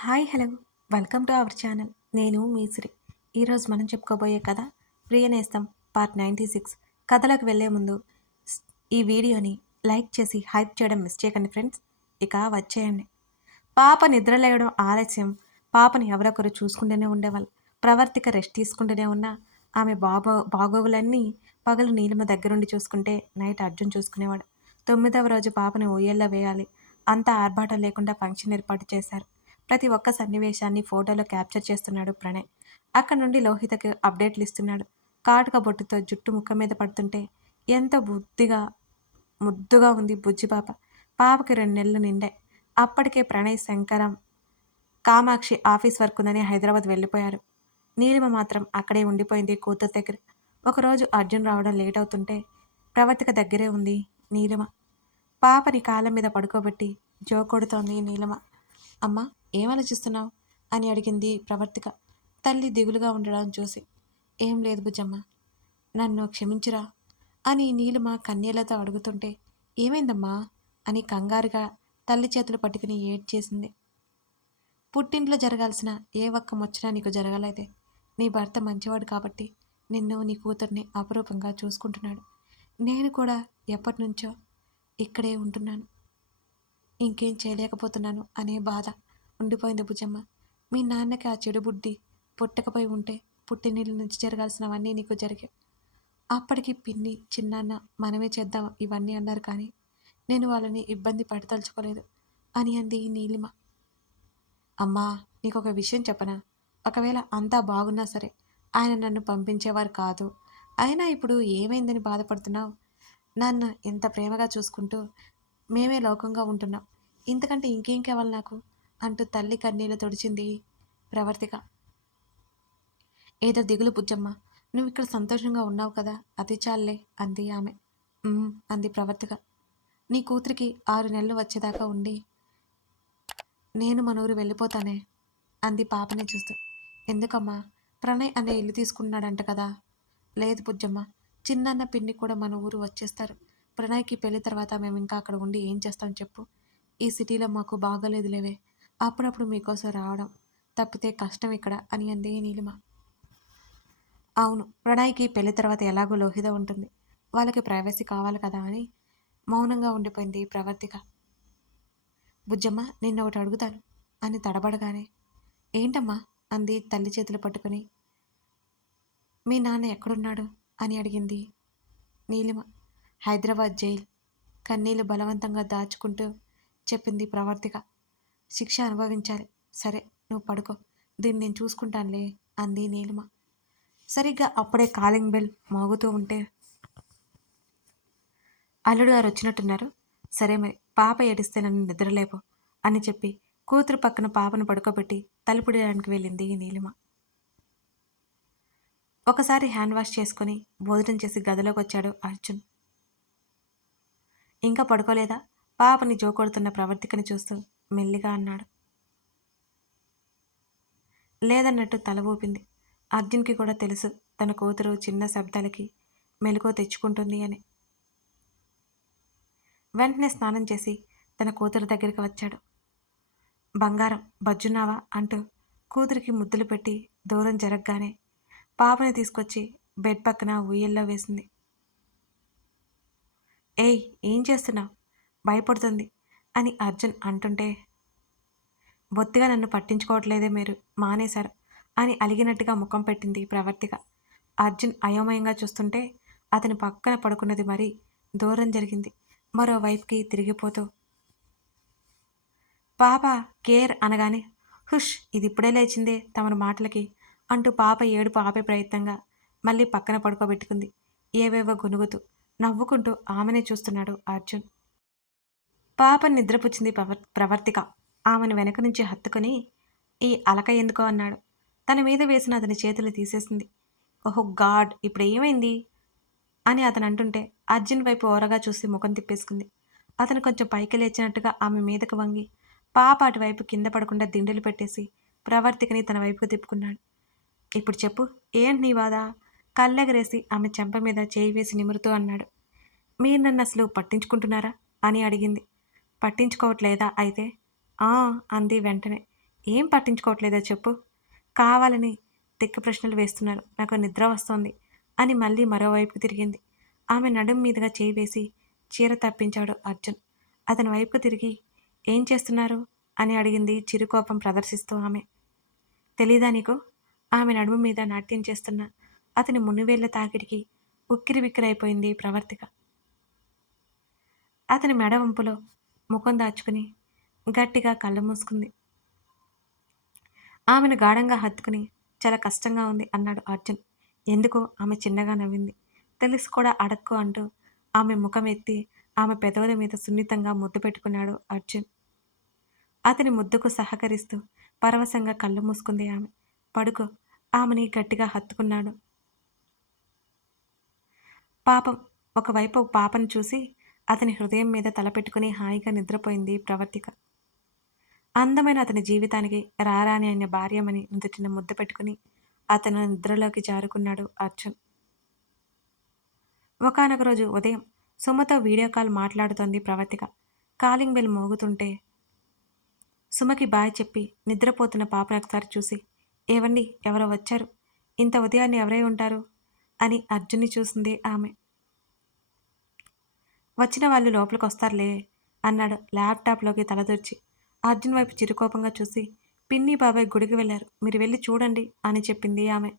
Hi hello welcome to our channel. నేను మీ శ్రీ. ఈరోజు మనం చెప్పుకోబోయే కథ ప్రియనేస్తం పార్ట్ 96. కథలోకి వెళ్ళే ముందు స్- ఈ వీడియోని లైక్ చేసి హైప్ చేయడం మిస్ చేయకండి ఫ్రెండ్స్. ఇక వచ్చేయండి. పాప నిద్రలేయడం ఆలస్యం. పాపని ఎవరొకరు చూసుకుంటూనే ఉండేవాళ్ళు. ప్రవర్తిక రెస్ట్ తీసుకుంటూనే ఉన్నా ఆమె బాగోగులన్నీ పగలు నీలిమ దగ్గరుండి చూసుకుంటే నైట్ అర్జున్ చూసుకునేవాడు. 9వ రోజు పాపని ఊయల్లో వేయాలి. అంతా ఆర్భాటం లేకుండా ఫంక్షన్ ఏర్పాటు చేశారు. ప్రతి ఒక్క సన్నివేశాన్ని ఫోటోలో క్యాప్చర్ చేస్తున్నాడు ప్రణయ్. అక్కడ నుండి లోహితకి అప్డేట్లు ఇస్తున్నాడు. కాటుక బొట్టుతో జుట్టు ముక్క మీద పడుతుంటే ఎంత ముద్దుగా ఉంది బుజ్జి పాప. పాపకి 2 నెలలు నిండాయి. అప్పటికే ప్రణయ్, శంకరం, కామాక్షి ఆఫీస్ వర్క్ ఉందని హైదరాబాద్ వెళ్ళిపోయారు. నీలిమ మాత్రం అక్కడే ఉండిపోయింది కూతురు దగ్గర. ఒకరోజు అర్జున్ రావడం లేట్ అవుతుంటే ప్రవర్తిక దగ్గరే ఉంది నీలిమ. పాపని కాళ్ళ మీద పడుకోబెట్టి జోకొడుతోంది నీలిమ. అమ్మా, ఏమాలోచిస్తున్నావు అని అడిగింది ప్రవర్తిక తల్లి దిగులుగా ఉండడం చూసి. ఏం లేదు బుజ్జమ్మ, నన్ను క్షమించురా అని నీలిమ కన్నీళ్లతో అడుగుతుంటే ఏమైందమ్మా అని కంగారుగా తల్లి చేతులు పట్టుకుని ఏడ్చేసింది. పుట్టింట్లో జరగాల్సిన ఏ ఒక్క ముచ్చట నీకు జరగలేదే. నీ భర్త మంచివాడు కాబట్టి నిన్ను, నీ కూతుర్ని అపురూపంగా చూసుకుంటున్నాడు. నేను కూడా ఎప్పటినుంచో ఇక్కడే ఉంటున్నాను. ఇంకేం చేయలేకపోతున్నాను అనే బాధ ఉండిపోయింది బుజ్జమ్మ. మీ నాన్నకి ఆ చెడు బుద్ధి పుట్టకపోయి ఉంటే పుట్టినీళ్ళ నుంచి జరగాల్సినవన్నీ నీకు జరిగాయి. అప్పటికి పిన్ని, చిన్నాన్న మనమే చేద్దాం ఇవన్నీ అన్నారు, కానీ నేను వాళ్ళని ఇబ్బంది పడదలుచుకోలేదు అని అంది నీలిమ. అమ్మా, నీకొక విషయం చెప్పనా? ఒకవేళ అంతా బాగున్నా సరే ఆయన నన్ను పంపించేవారు కాదు. అయినా ఇప్పుడు ఏమైందని బాధపడుతున్నావు? నన్ను ఎంత ప్రేమగా చూసుకుంటూ మేమే లోకంగా ఉంటున్నాం. ఇంతకంటే ఇంకేం కావాలి నాకు అంటూ తల్లి కన్నీళ్లు తుడిచింది ప్రవర్తిక. ఏదో దిగులు బుజ్జమ్మ, నువ్వు ఇక్కడ సంతోషంగా ఉన్నావు కదా, అది చాలే అంది ఆమె. అంది ప్రవర్తిక. నీ కూతురికి 6 నెలలు వచ్చేదాకా ఉండి నేను మనూరు వెళ్ళిపోతానే అంది పాపని చూస్తూ. ఎందుకమ్మా? ప్రణయ్ అనే ఇల్లు తీసుకున్నాడంట కదా. లేదు బుజ్జమ్మ, చిన్నన్న పిన్ని కూడా మన ఊరు వచ్చేస్తారు. ప్రణయ్కి పెళ్లి తర్వాత మేము ఇంకా అక్కడ ఉండి ఏం చేస్తాం చెప్పు. ఈ సిటీలో మాకు బాగోలేదులేవే, అప్పుడప్పుడు మీకోసం రావడం తప్పితే కష్టం ఇక్కడ అని అంది నీలిమ. అవును, ప్రణయ్కి పెళ్లి తర్వాత ఎలాగో లోహిత ఉంటుంది, వాళ్ళకి ప్రైవసీ కావాలి కదా అని మౌనంగా ఉండిపోయింది ప్రవర్తిక. బుజ్జమ్మ, నిన్న ఒకటి అడుగుతాను అని తడబడగానే ఏంటమ్మా అంది తల్లి చేతులు పట్టుకుని. మీ నాన్న ఎక్కడున్నాడు అని అడిగింది నీలిమ. హైదరాబాద్ జైల్, కన్నీళ్లు బలవంతంగా దాచుకుంటూ చెప్పింది ప్రవర్తిక. శిక్ష అనుభవించాలి. సరే, నువ్వు పడుకో, దీన్ని నేను చూసుకుంటానులే అంది నీలిమ. సరిగ్గా అప్పుడే కాలింగ్ బెల్ మోగుతూ ఉంటే అల్లుడు గారు వచ్చినట్టున్నారు. సరే మరి, పాప ఏడిస్తే నన్ను నిద్రలేపో అని చెప్పి కూతురు పక్కన పాపను పడుకోబెట్టి తలుపుడేయడానికి వెళ్ళింది నీలిమ. ఒకసారి హ్యాండ్ వాష్ చేసుకుని భోజనం చేసి గదిలోకి వచ్చాడు అర్జున్. ఇంకా పడుకోలేదా? పాపని జోకొడుతున్న ప్రవర్తికని చూస్తూ మెల్లిగా అన్నాడు. లేదన్నట్టు తల ఊపింది. అర్జున్కి కూడా తెలుసు తన కూతురు చిన్న శబ్దాలకి మెలకువ తెచ్చుకుంటుంది అని. వెంటనే స్నానం చేసి తన కూతురు దగ్గరికి వచ్చాడు. బంగారం, బజ్జున్నావా అంటూ కూతురికి ముద్దులు పెట్టి దూరం జరగగానే పాపని తీసుకొచ్చి బెడ్ పక్కన ఉయ్యల్లో వేసింది. ఏయ్, ఏం చేస్తున్నావు? భయపడుతుంది అని అర్జున్ అంటుంటే బొత్తిగా నన్ను పట్టించుకోవట్లేదే, మీరు మానేశారు అని అలిగినట్టుగా ముఖం పెట్టింది ప్రవర్తిక. అర్జున్ అయోమయంగా చూస్తుంటే అతని పక్కన పడుకున్నది మరీ దూరం జరిగింది. మరోవైపుకి తిరిగిపోతూ పాప కేర్ అనగానే హుష్, ఇది ఇప్పుడే లేచిందే తమరి మాటలకి అంటూ పాప ఏడుపు ఆపే ప్రయత్నంగా మళ్ళీ పక్కన పడుకోబెట్టుకుంది. ఏవేవో గొనుగుతూ నవ్వుకుంటూ ఆమెనే చూస్తున్నాడు అర్జున్. పాపని నిద్రపుచ్చింది ప్రవర్తిక. ఆమెను వెనక నుంచి హత్తుకుని ఈ అలక ఎందుకో అన్నాడు. తన మీద వేసిన అతని చేతులు తీసేసింది. ఓహో గాడ్, ఇప్పుడు ఏమైంది అని అతను అంటుంటే అర్జున్ వైపు ఓరగా చూసి ముఖం తిప్పేసుకుంది. అతను కొంచెం పైకి లేచినట్టుగా ఆమె మీదకు వంగి పాప అటువైపు కింద పడకుండా దిండులు పెట్టేసి ప్రవర్తికని తన వైపుకు తిప్పుకున్నాడు. ఇప్పుడు చెప్పు, ఏంటి నీ బాధ? కళ్ళెగరేసి ఆమె చెంప మీద చేయి వేసి నిమురుతూ అన్నాడు. మీరు నన్ను అసలు పట్టించుకుంటున్నారా అని అడిగింది. పట్టించుకోవట్లేదా అయితే? ఆ అంది వెంటనే. ఏం పట్టించుకోవట్లేదా చెప్పు? కావాలని తిక్క ప్రశ్నలు వేస్తున్నారు. నాకు నిద్ర వస్తోంది అని మళ్ళీ మరోవైపుకు తిరిగింది. ఆమె నడుం మీదుగా చేయి వేసి చీర తప్పించాడు అర్జున్. అతని వైపుకు తిరిగి ఏం చేస్తున్నారు అని అడిగింది చిరుకోపం ప్రదర్శిస్తూ ఆమె. తెలీదా నీకు? ఆమె నడుము మీద నాట్యం చేస్తున్న అతని మునివేళ్ల తాకిడికి ఉక్కిరిబిక్కిరైపోయింది ప్రవర్తిక. అతని మెడ వంపులో ముఖం దాచుకుని గట్టిగా కళ్ళు మూసుకుంది. ఆమెను గాఢంగా హత్తుకుని చాలా కష్టంగా ఉంది అన్నాడు అర్జున్. ఎందుకో ఆమె చిన్నగా నవ్వింది. తెలిసి కూడా అడక్కు అంటూ ఆమె ముఖం ఎత్తి ఆమె పెదవుల మీద సున్నితంగా ముద్దు పెట్టుకున్నాడు అర్జున్. అతని ముద్దుకు సహకరిస్తూ పరవశంగా కళ్ళు మూసుకుంది ఆమె. పడుకో ఆమెని గట్టిగా హత్తుకున్నాడు. పాపం ఒకవైపు పాపను చూసి అతని హృదయం మీద తలపెట్టుకుని హాయిగా నిద్రపోయింది ప్రవర్తిక. అందమైన అతని జీవితానికి రారాని అయిన భార్యమని నుదుటిన ముద్దు పెట్టుకుని అతను నిద్రలోకి జారుకున్నాడు అర్జున్. ఒకానొక రోజు ఉదయం సుమతో వీడియో కాల్ మాట్లాడుతోంది ప్రవర్తిక. కాలింగ్ బెల్ మోగుతుంటే సుమకి బాయ్ చెప్పి నిద్రపోతున్న పాపను ఒకసారి చూసి, ఏవండి ఎవరో వచ్చారు, ఇంత ఉదయాన్నే ఎవరై ఉంటారు అని అర్జున్ని చూసింది ఆమె. వచ్చిన వాళ్ళు లోపలికొస్తారులే అన్నాడు ల్యాప్టాప్లోకి తలదూర్చి. అర్జున్ వైపు చిరుకోపంగా చూసి, పిన్ని బాబాయ్ గుడికి వెళ్ళారు, మీరు వెళ్ళి చూడండి అని చెప్పింది ఆమె.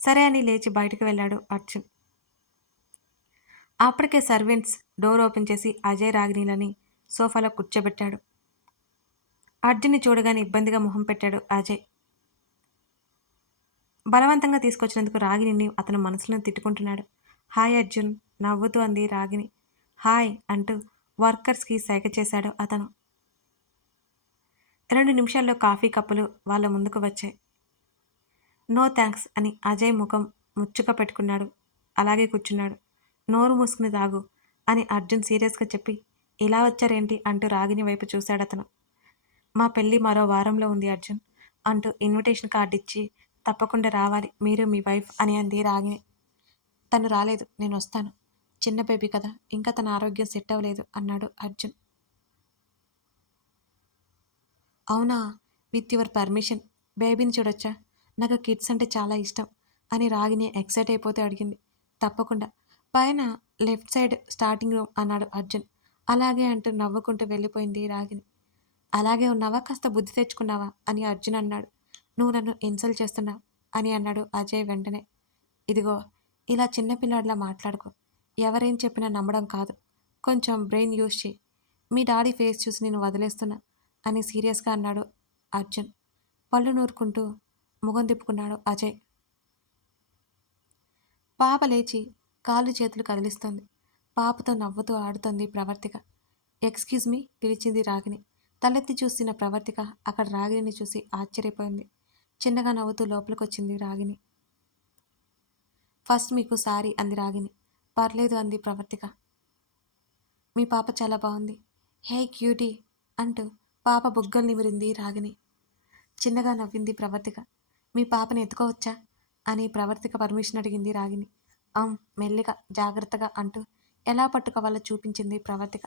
సరే అని లేచి బయటకు వెళ్ళాడు అర్జున్. అప్పటికే సర్వెంట్స్ డోర్ ఓపెన్ చేసి అజయ్ రాగిణీలని సోఫాలో కూర్చోబెట్టాడు. అర్జున్ని చూడగానే ఇబ్బందిగా మొహం పెట్టాడు అజయ్. బలవంతంగా తీసుకొచ్చినందుకు రాగిణిని అతను మనసులో తిట్టుకుంటున్నాడు. హాయ్ అర్జున్ నవ్వుతూ అంది రాగిణి. హాయ్ అంటూ వర్కర్స్కి సైగ చేశాడు అతను. 2 నిమిషాల్లో కాఫీ కప్పులు వాళ్ళ ముందుకు వచ్చాయి. నో థ్యాంక్స్ అని అజయ్ ముఖం ముచ్చుక పెట్టుకున్నాడు. అలాగే కూర్చున్నాడు. నోరు మూసుకుని తాగు అని అర్జున్ సీరియస్గా చెప్పి, ఇలా వచ్చారేంటి అంటూ రాగిణి వైపు చూశాడతను. మా పెళ్ళి మరో వారంలో ఉంది అర్జున్ అంటూ ఇన్విటేషన్ కార్డు ఇచ్చి, తప్పకుండా రావాలి మీరు మీ వైఫ్ అని అంది రాగిణి. తను రాలేదు, నేను వస్తాను. చిన్న బేబీ కదా, ఇంకా తన ఆరోగ్యం సెట్ అవ్వలేదు అన్నాడు అర్జున్. అవునా, విత్ యువర్ పర్మిషన్ బేబీని చూడొచ్చా? నాకు కిడ్స్ అంటే చాలా ఇష్టం అని రాగిని ఎక్సైట్ అయిపోతే అడిగింది. తప్పకుండా, పైన లెఫ్ట్ సైడ్ స్టార్టింగ్ రూమ్ అన్నాడు అర్జున్. అలాగే అంటూ నవ్వుకుంటూ వెళ్ళిపోయింది రాగిని. అలాగే ఉన్నావా, కాస్త బుద్ధి తెచ్చుకున్నావా అని అర్జున్ అన్నాడు. నువ్వు నన్ను ఇన్సల్ట్ చేస్తున్నావు అని అన్నాడు అజయ్ వెంటనే. ఇదిగో ఇలా చిన్నపిల్లాడిలా మాట్లాడుకో, ఎవరేం చెప్పినా నమ్మడం కాదు, కొంచెం బ్రెయిన్ యూజ్ చేయి. మీ డాడీ ఫేస్ చూసి నేను వదిలేస్తున్నా అని సీరియస్గా అన్నాడు అర్జున్. పళ్ళు నూరుకుంటూ ముఖం తిప్పుకున్నాడు అజయ్. పాప లేచి కాళ్ళు చేతులు కదిలిస్తోంది. పాపతో నవ్వుతూ ఆడుతోంది ప్రవర్తిక. ఎక్స్క్యూజ్ మీ పిలిచింది రాగిని. తలెత్తి చూసిన ప్రవర్తిక అక్కడ రాగిని చూసి ఆశ్చర్యపోయింది. చిన్నగా నవ్వుతూ లోపలికొచ్చింది రాగిని. ఫస్ట్ మీకు సారీ అంది రాగిని. పర్లేదు అంది ప్రవర్తిక. మీ పాప చాలా బాగుంది. హే క్యూటీ అంటూ పాప బుగ్గలు నిమిరింది రాగిని. చిన్నగా నవ్వింది ప్రవర్తిక. మీ పాపని ఎత్తుకోవచ్చా అని ప్రవర్తిక పర్మిషన్ అడిగింది రాగిని. మెల్లిగా జాగ్రత్తగా అంటూ ఎలా పట్టుకోవాలో చూపించింది ప్రవర్తిక.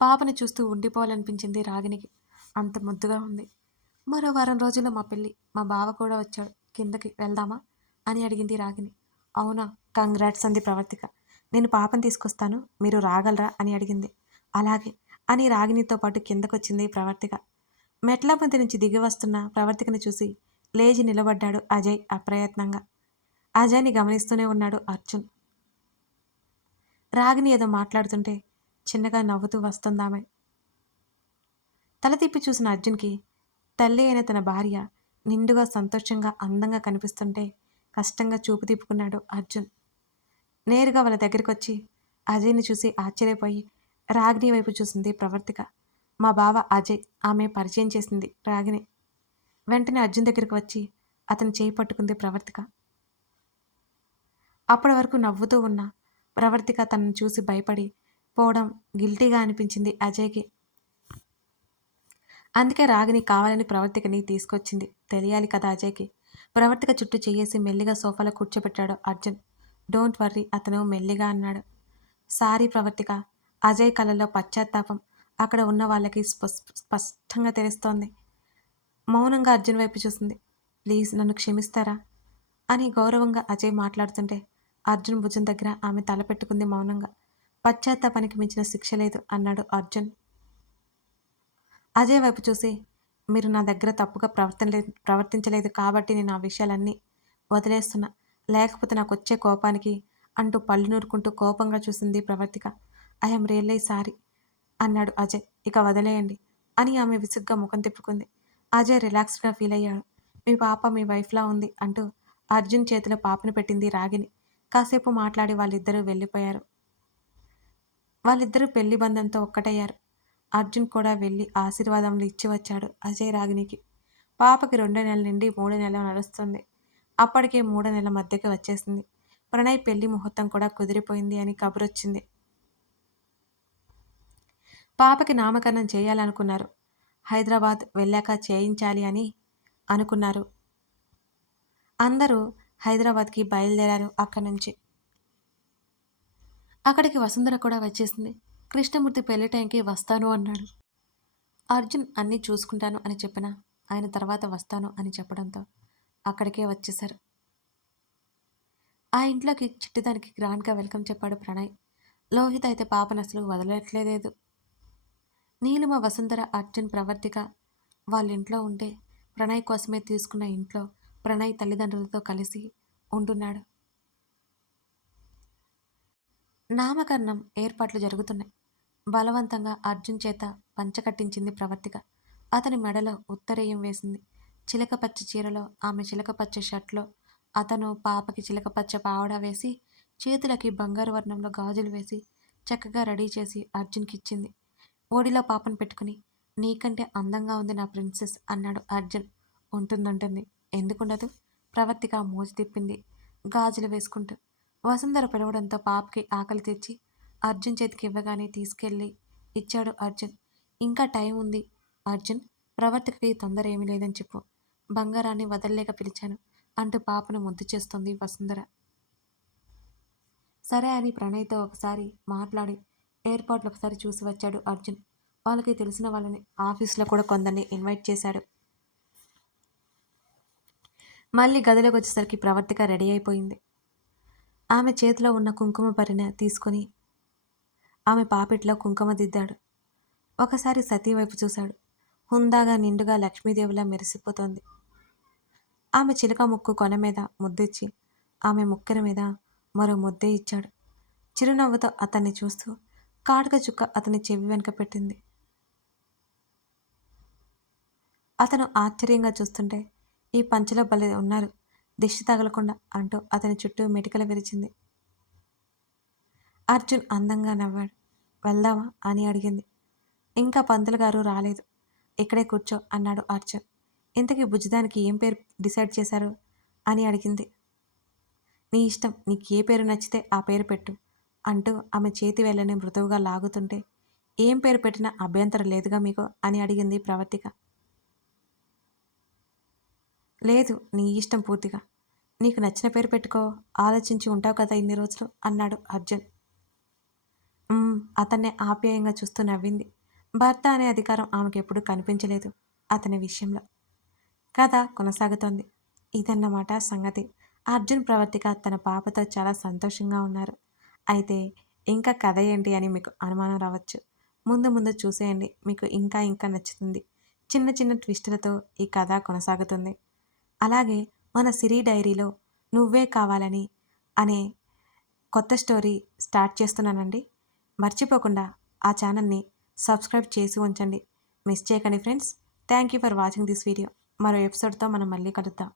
పాపని చూస్తూ ఉండిపోవాలనిపించింది రాగినికి. అంత ముద్దుగా ఉంది. మరో వారం రోజుల్లో మా పెళ్ళి, మా బావ కూడా వచ్చాడు, కిందకి వెళ్దామా అని అడిగింది రాగిని. అవునా, కంగ్రాట్స్ అంది ప్రవర్తిక. నేను పాపని తీసుకొస్తాను, మీరు రాగలరా అని అడిగింది. అలాగే అని రాగినితో పాటు కిందకొచ్చింది ప్రవర్తిక. మెట్ల మధ్య నుంచి దిగి వస్తున్న ప్రవర్తికని చూసి లేచి నిలబడ్డాడు అజయ్ అప్రయత్నంగా. అజయ్ని గమనిస్తూనే ఉన్నాడు అర్జున్. రాగిని ఏదో మాట్లాడుతుంటే చిన్నగా నవ్వుతూ వస్తుందామె. తల తిప్పి చూసిన అర్జున్కి తల్లి అయిన తన భార్య నిండుగా సంతోషంగా అందంగా కనిపిస్తుంటే కష్టంగా చూపు తిప్పుకున్నాడు అర్జున్. నేరుగా వాళ్ళ దగ్గరికి వచ్చి అజయ్ని చూసి ఆశ్చర్యపోయి రాగిని వైపు చూసింది ప్రవర్తిక. మా బావ అజయ్, ఆమె పరిచయం చేసింది రాగిని. వెంటనే అర్జున్ దగ్గరికి వచ్చి అతని చేయి పట్టుకుంది ప్రవర్తిక. అప్పటి వరకు నవ్వుతూ ఉన్న ప్రవర్తిక తనను చూసి భయపడి పోవడం గిల్టీగా అనిపించింది అజయ్కి. అందుకే రాగిని కావాలని ప్రవర్తికని తీసుకొచ్చింది. తెలియాలి కదా అజయ్కి. ప్రవర్తిక చుట్టూ చెయ్యేసి మెల్లిగా సోఫాలో కూర్చోబెట్టాడు అర్జున్. డోంట్ వర్రీ అతను మెల్లిగా అన్నాడు. సారీ ప్రవర్తిక. అజయ్ కళ్ళలో పశ్చాత్తాపం అక్కడ ఉన్న వాళ్ళకి స్పష్టంగా తెలుస్తోంది. మౌనంగా అర్జున్ వైపు చూసింది. ప్లీజ్ నన్ను క్షమిస్తారా అని గౌరవంగా అజయ్ మాట్లాడుతుంటే అర్జున్ భుజం దగ్గర ఆమె తల పెట్టుకుంది మౌనంగా. పశ్చాత్తాపానికి మించిన శిక్ష లేదు అన్నాడు అర్జున్ అజయ్ వైపు చూసి. మీరు నా దగ్గర తప్పుగా ప్రవర్తించలేదు కాబట్టి నేను ఆ విషయాలన్నీ వదిలేస్తున్నా. లేకపోతే నాకొచ్చే కోపానికి అంటూ పళ్ళు నూరుకుంటూ కోపంగా చూసింది ప్రవర్తిక. ఐఎమ్ రియల్లీ సారీ అన్నాడు అజయ్. ఇక వదిలేయండి అని ఆమె విసుగ్గా ముఖం తిప్పుకుంది. అజయ్ రిలాక్స్డ్గా ఫీల్ అయ్యాడు. మీ పాప మీ వైఫ్లా ఉంది అంటూ అర్జున్ చేతిలో పాపను పెట్టింది రాగిని. కాసేపు మాట్లాడి వాళ్ళిద్దరూ వెళ్ళిపోయారు. వాళ్ళిద్దరూ పెళ్లి బంధంతో ఒక్కటయ్యారు. అర్జున్ కూడా వెళ్ళి ఆశీర్వాదములు ఇచ్చి వచ్చాడు అజయ్ రాగినికి. పాపకి 2 నెలల నుండి 3 నెలలు నడుస్తుంది. అప్పటికే 3 నెలల మధ్యకి వచ్చేసింది. ప్రణయ్ పెళ్లి ముహూర్తం కూడా కుదిరిపోయింది అని కబురొచ్చింది. పాపకి నామకరణం చేయాలనుకున్నారు. హైదరాబాద్ వెళ్ళాక చేయించాలి అని అనుకున్నారు. అందరూ హైదరాబాద్కి బయలుదేరారు. అక్కడి నుంచి అక్కడికి వసుంధర కూడా వచ్చేసింది. కృష్ణమూర్తి పెళ్లి టైంకి వస్తాను అన్నాడు. అర్జున్ అన్నీ చూసుకుంటాను అని చెప్పినా ఆయన తర్వాత వస్తాను అని చెప్పడంతో అక్కడికే వచ్చేశారు. ఆ ఇంట్లోకి చిట్టిదానికి గ్రాండ్గా వెల్కమ్ చెప్పాడు ప్రణయ్. లోహిత్ అయితే పాపను అసలు వదలట్లేదు. నీలిమ, వసుంధర, అర్జున్, ప్రవర్తిక వాళ్ళ ఇంట్లో ఉంటే ప్రణయ్ కోసమే తీసుకున్న ఇంట్లో ప్రణయ్ తల్లిదండ్రులతో కలిసి ఉంటున్నాడు. నామకరణం ఏర్పాట్లు జరుగుతున్నాయి. బలవంతంగా అర్జున్ చేత పంచకట్టించింది ప్రవర్తిక. అతని మెడలో ఉత్తరీయం వేసింది. చిలకపచ్చ చీరలో, ఆమె చిలకపచ్చ షర్ట్లో, అతను పాపకి చిలకపచ్చ పావడా వేసి చేతులకి బంగారు వర్ణంలో గాజులు వేసి చక్కగా రెడీ చేసి అర్జున్కి ఇచ్చింది. ఓడిలో పాపను పెట్టుకుని నీకంటే అందంగా ఉంది నా ప్రిన్సెస్ అన్నాడు అర్జున్. ఉంటుందంటుంది, ఎందుకుండదు? ప్రవర్తిక మూతి తిప్పింది గాజులు వేసుకుంటూ. వసుంధర పిలవడంతో పాపకి ఆకలి తెచ్చి అర్జున్ చేతికి ఇవ్వగానే తీసుకెళ్ళి ఇచ్చాడు అర్జున్. ఇంకా టైం ఉంది అర్జున్, ప్రవర్తికకి తొందర ఏమీ లేదని చెప్పు, బంగారాన్ని వదల్లేక పిలిచాను అంటూ పాపను ముద్దు చేస్తోంది వసుంధర. సరే అని ప్రణయ్తో ఒకసారి మాట్లాడి ఎయిర్పోర్ట్లో ఒకసారి చూసి వచ్చాడు అర్జున్. వాళ్ళకి తెలిసిన వాళ్ళని ఆఫీస్లో కూడా కొందరిని ఇన్వైట్ చేశాడు. మళ్ళీ గదిలోకి వచ్చేసరికి ప్రవర్తిక రెడీ అయిపోయింది. ఆమె చేతిలో ఉన్న కుంకుమ పరిన తీసుకొని ఆమె పాపిట్లో కుంకుమ దిద్దాడు. ఒకసారి సతీ వైపు చూశాడు. హుందాగా నిండుగా లక్ష్మీదేవిలా మెరిసిపోతోంది. ఆమె చిలక ముక్కు కొన మీద ముద్దిచ్చి ఆమె ముక్కెర మీద మరో ముద్దే ఇచ్చాడు. చిరునవ్వుతో అతన్ని చూస్తూ కాటుక చుక్క అతని చెవి వెనుక పెట్టింది. అతను ఆశ్చర్యంగా చూస్తుంటే ఈ పంచలో భలే ఉన్నారు, దిష్టి తగలకుండా అంటూ అతని చుట్టూ మెటికలు విరిచింది. అర్జున్ అందంగా నవ్వాడు. వెళ్దామా అని అడిగింది. ఇంకా పంతులు గారు రాలేదు, ఇక్కడే కూర్చో అన్నాడు అర్జున్. ఇంతకీ బుజ్జిదానికి ఏం పేరు డిసైడ్ చేశారు అని అడిగింది. నీ ఇష్టం, నీకు ఏ పేరు నచ్చితే ఆ పేరు పెట్టు అంటూ ఆమె చేతి వేళ్ళని మృదువుగా లాగుతుంటే ఏం పేరు పెట్టినా అభ్యంతరం లేదుగా మీకు అని అడిగింది ప్రవర్తిక. లేదు, నీ ఇష్టం పూర్తిగా, నీకు నచ్చిన పేరు పెట్టుకో, ఆలోచించి ఉంటావు కదా ఇన్ని రోజులు అన్నాడు అర్జున్. అతన్నే ఆప్యాయంగా చూస్తూ నవ్వింది. భర్త అనే అధికారం ఆమెకు ఎప్పుడూ కనిపించలేదు అతని విషయంలో. కథ కొనసాగుతోంది. ఇదన్నమాట సంగతి. అర్జున్, ప్రవర్తిక తన పాపతో చాలా సంతోషంగా ఉన్నారు. అయితే ఇంకా కథ ఏంటి అని మీకు అనుమానం రావచ్చు. ముందు ముందు చూసేయండి, మీకు ఇంకా ఇంకా నచ్చుతుంది. చిన్న చిన్న ట్విస్టులతో ఈ కథ కొనసాగుతుంది. అలాగే మన సిరి డైరీలో నువ్వే కావాలని అనే కొత్త స్టోరీ స్టార్ట్ చేస్తున్నానండి. మర్చిపోకుండా ఆ ఛానల్ని సబ్స్క్రైబ్ చేసి ఉంచండి. మిస్ చేయకండి friends. Thank you for watching this video. మరో ఎపిసోడ్తో మనం మళ్ళీ కలుద్దాం.